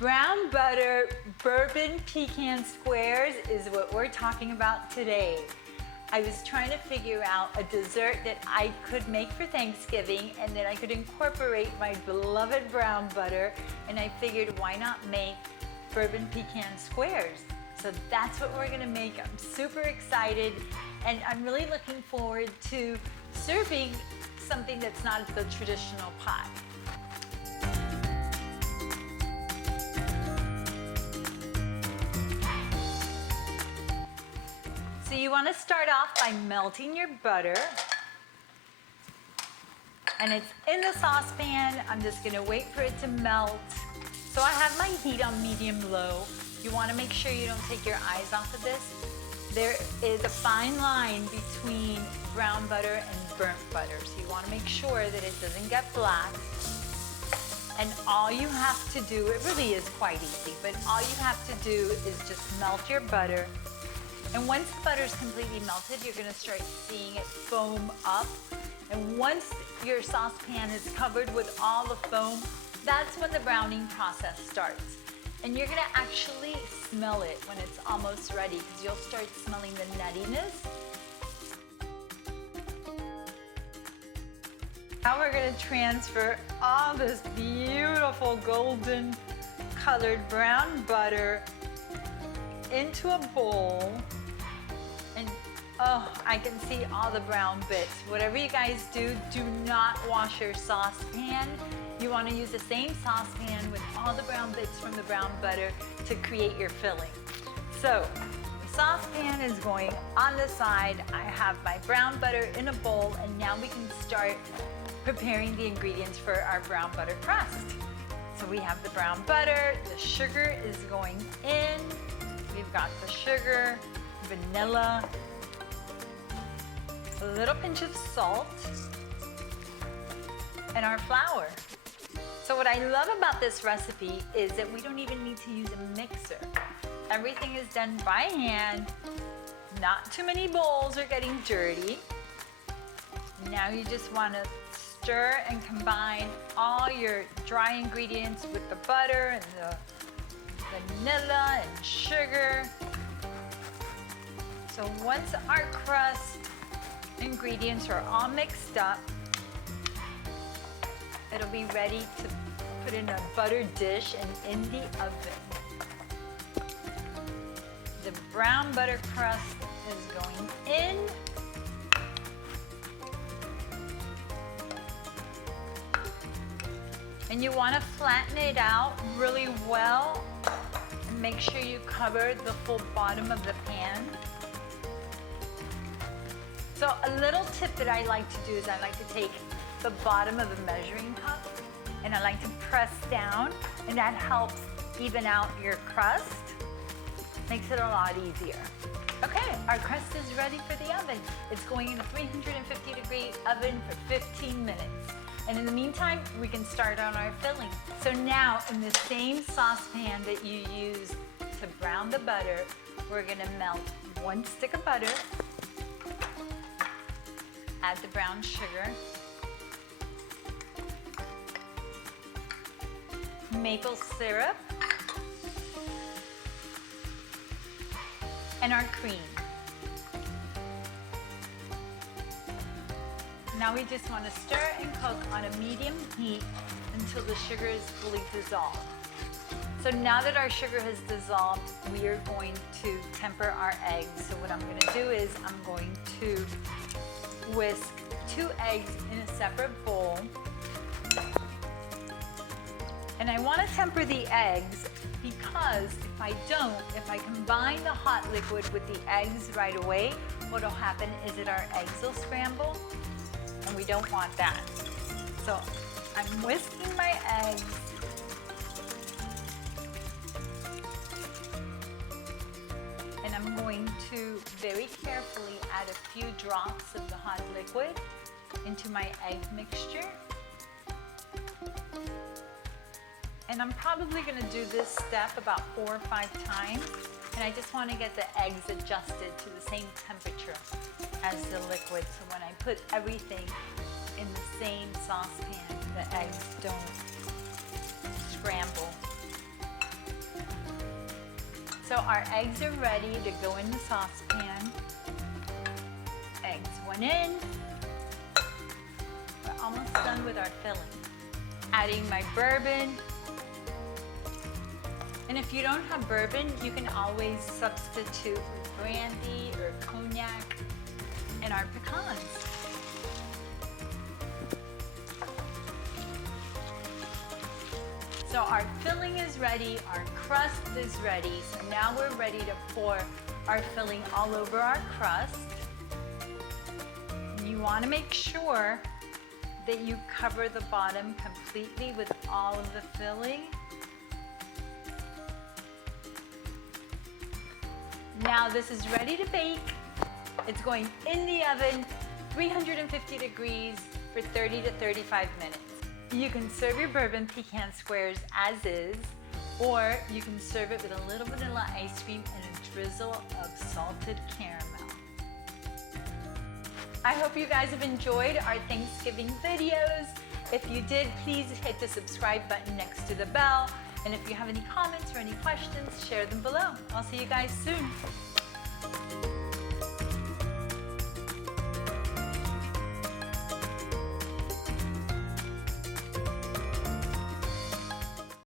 Brown butter bourbon pecan squares is what we're talking about today. I was trying to figure out a dessert that I could make for Thanksgiving and that I could incorporate my beloved brown butter, and I figured why not make bourbon pecan squares? So that's what we're gonna make. I'm super excited, and I'm really looking forward to serving something that's not the traditional pie. So you want to start off by melting your butter. And it's in the saucepan. I'm just going to wait for it to melt. So I have my heat on medium-low. You want to make sure you don't take your eyes off of this. There is a fine line between brown butter and burnt butter. So you want to make sure that it doesn't get black. And all you have to do, it really is quite easy, but all you have to do is just melt your butter. And once the butter is completely melted, you're gonna start seeing it foam up. And once your saucepan is covered with all the foam, that's when the browning process starts. And you're gonna actually smell it when it's almost ready, because you'll start smelling the nuttiness. Now we're gonna transfer all this beautiful golden colored brown butter into a bowl. And oh, I can see all the brown bits. Whatever you guys do, do not wash your saucepan. You want to use the same saucepan with all the brown bits from the brown butter to create your filling. So the saucepan is going on the side. I have my brown butter in a bowl, and now we can start preparing the ingredients for our brown butter crust. So we have the brown butter, the sugar is going in. We've got the sugar, vanilla, a little pinch of salt, and our flour. So what I love about this recipe is that we don't even need to use a mixer. Everything is done by hand. Not too many bowls are getting dirty. Now you just want to stir and combine all your dry ingredients with the butter and the vanilla and sugar. So once our crust ingredients are all mixed up, it'll be ready to put in a buttered dish and in the oven. The brown butter crust is going in. And you want to flatten it out really well. Make sure you cover the full bottom of the pan. So a little tip that I like to do is I like to take the bottom of a measuring cup and I like to press down, and that helps even out your crust. Makes it a lot easier. Okay, our crust is ready for the oven. It's going in a 350-degree oven for 15 minutes. And in the meantime, we can start on our filling. So now, in the same saucepan that you use to brown the butter, we're gonna melt 1 stick of butter, add the brown sugar, maple syrup, and our cream. Now we just want to stir and cook on a medium heat until the sugar is fully dissolved. So now that our sugar has dissolved, we are going to temper our eggs. So what I'm going to do is I'm going to whisk 2 eggs in a separate bowl. And I want to temper the eggs because if I combine the hot liquid with the eggs right away, what'll happen is that our eggs will scramble. And we don't want that. So I'm whisking my eggs. And I'm going to very carefully add a few drops of the hot liquid into my egg mixture. And I'm probably going to do this step about 4 or 5 times. And I just want to get the eggs adjusted to the same temperature as the liquid. So when I put everything in the same saucepan, the eggs don't scramble. So our eggs are ready to go in the saucepan. Eggs went in. We're almost done with our filling. Adding my bourbon. And if you don't have bourbon, you can always substitute with brandy or cognac and our pecans. So our filling is ready, our crust is ready. So now we're ready to pour our filling all over our crust. And you want to make sure that you cover the bottom completely with all of the filling. Now this is ready to bake. It's going in the oven, 350 degrees for 30 to 35 minutes. You can serve your bourbon pecan squares as is, or you can serve it with a little vanilla ice cream and a drizzle of salted caramel. I hope you guys have enjoyed our Thanksgiving videos. If you did, please hit the subscribe button next to the bell. And if you have any comments or any questions, share them below. I'll see you guys soon.